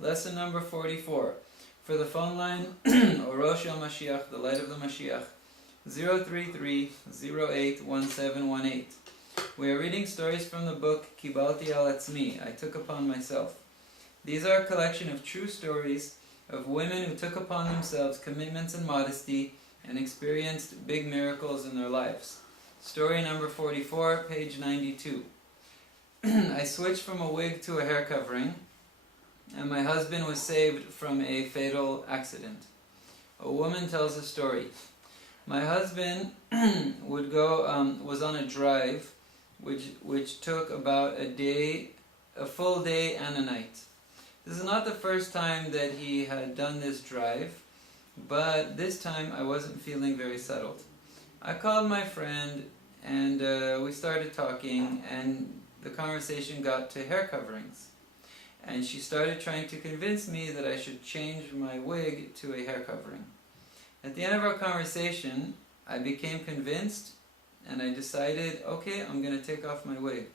Lesson number 44. For the phone line, Orosh Mashiach, the light of the Mashiach, 033-081718. We are reading stories from the book Kibalti al Atzmi, I Took Upon Myself. These are a collection of true stories of women who took upon themselves commitments and modesty and experienced big miracles in their lives. Story number 44, page 92. I switched from a wig to a hair covering, and my husband was saved from a fatal accident. A woman tells a story. My husband was on a drive which took about a full day and a night. This is not the first time that he had done this drive, but this time I wasn't feeling very settled. I called my friend and we started talking, and the conversation got to hair coverings. And she started trying to convince me that I should change my wig to a hair covering. At the end of our conversation, I became convinced, and I decided, okay, I'm going to take off my wig.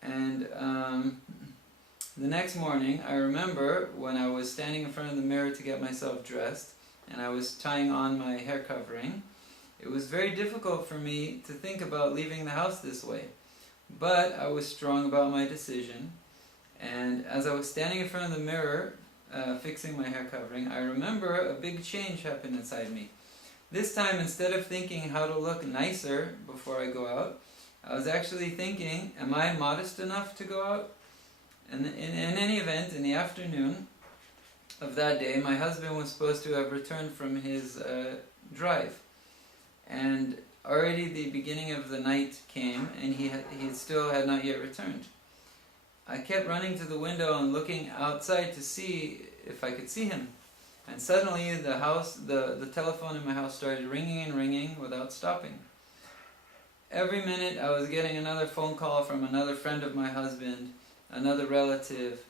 And the next morning, I remember when I was standing in front of the mirror to get myself dressed, and I was tying on my hair covering, it was very difficult for me to think about leaving the house this way. But I was strong about my decision, and as I was standing in front of the mirror, fixing my hair covering, I remember a big change happened inside me. This time, instead of thinking how to look nicer before I go out, I was actually thinking, am I modest enough to go out? And in any event, in the afternoon of that day, my husband was supposed to have returned from his drive. And already the beginning of the night came, and he still had not yet returned. I kept running to the window and looking outside to see if I could see him. And suddenly the telephone in my house started ringing and ringing without stopping. Every minute I was getting another phone call from another friend of my husband, another relative,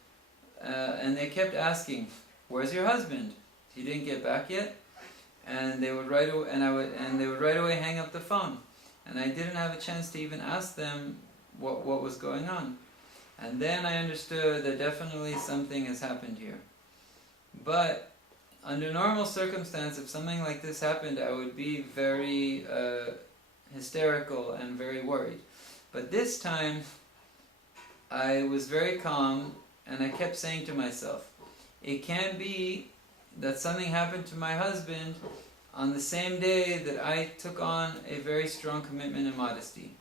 and they kept asking, "Where's your husband? He didn't get back yet?" And they would right away hang up the phone, and I didn't have a chance to even ask them what was going on. And then I understood that definitely something has happened here. But under normal circumstances, if something like this happened, I would be very hysterical and very worried. But this time, I was very calm, and I kept saying to myself, it can't be that something happened to my husband on the same day that I took on a very strong commitment and modesty.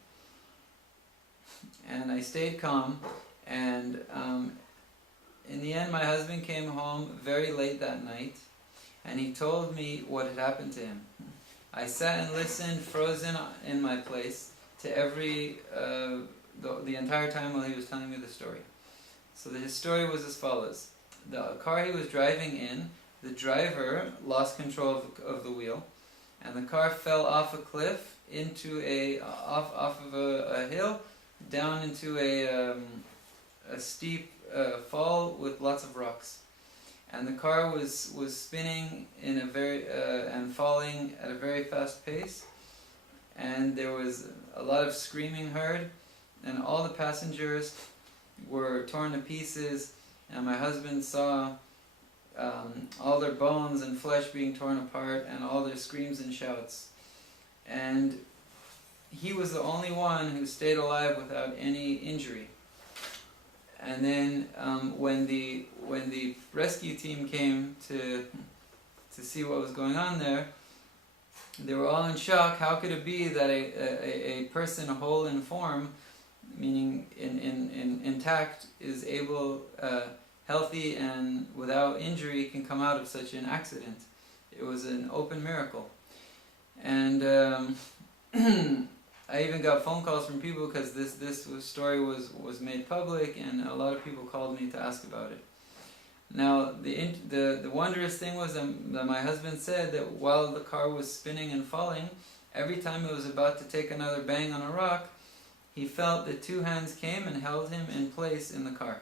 And I stayed calm, and in the end my husband came home very late that night, and he told me what had happened to him. I sat and listened, frozen in my place, to the entire time while he was telling me the story. So his story was as follows. The car he was driving in, the driver lost control of the wheel, and the car fell off a cliff into off of a hill down into a steep fall with lots of rocks. And the car was spinning in and falling at a very fast pace, and there was a lot of screaming heard, and all the passengers were torn to pieces, and my husband saw all their bones and flesh being torn apart, and all their screams and shouts. And he was the only one who stayed alive without any injury. And then when the rescue team came to see what was going on there, they were all in shock. How could it be that a person whole in form, meaning intact, is able, healthy and without injury, can come out of such an accident? It was an open miracle. And I even got phone calls from people because this story was made public, and a lot of people called me to ask about it. Now the wondrous thing was that my husband said that while the car was spinning and falling, every time it was about to take another bang on a rock, he felt that two hands came and held him in place in the car.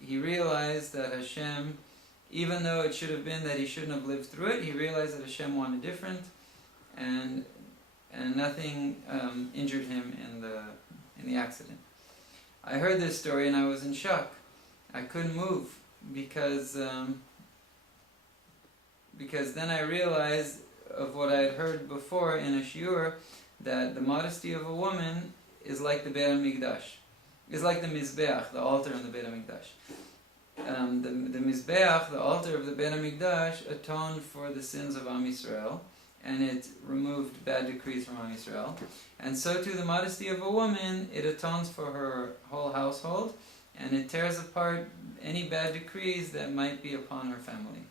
He realized that Hashem, even though it should have been that he shouldn't have lived through it, he realized that Hashem wanted different, and nothing injured him in the accident. I heard this story and I was in shock. I couldn't move because then I realized of what I had heard before in a shiur, that the modesty of a woman is like the Beit HaMikdash. It's like the Mizbeach, the altar in the Beit HaMikdash. The Mizbeach, the altar of the Beit HaMikdash, atoned for the sins of Am Yisrael, and it removed bad decrees from Am Yisrael. And so too the modesty of a woman, it atones for her whole household, and it tears apart any bad decrees that might be upon her family.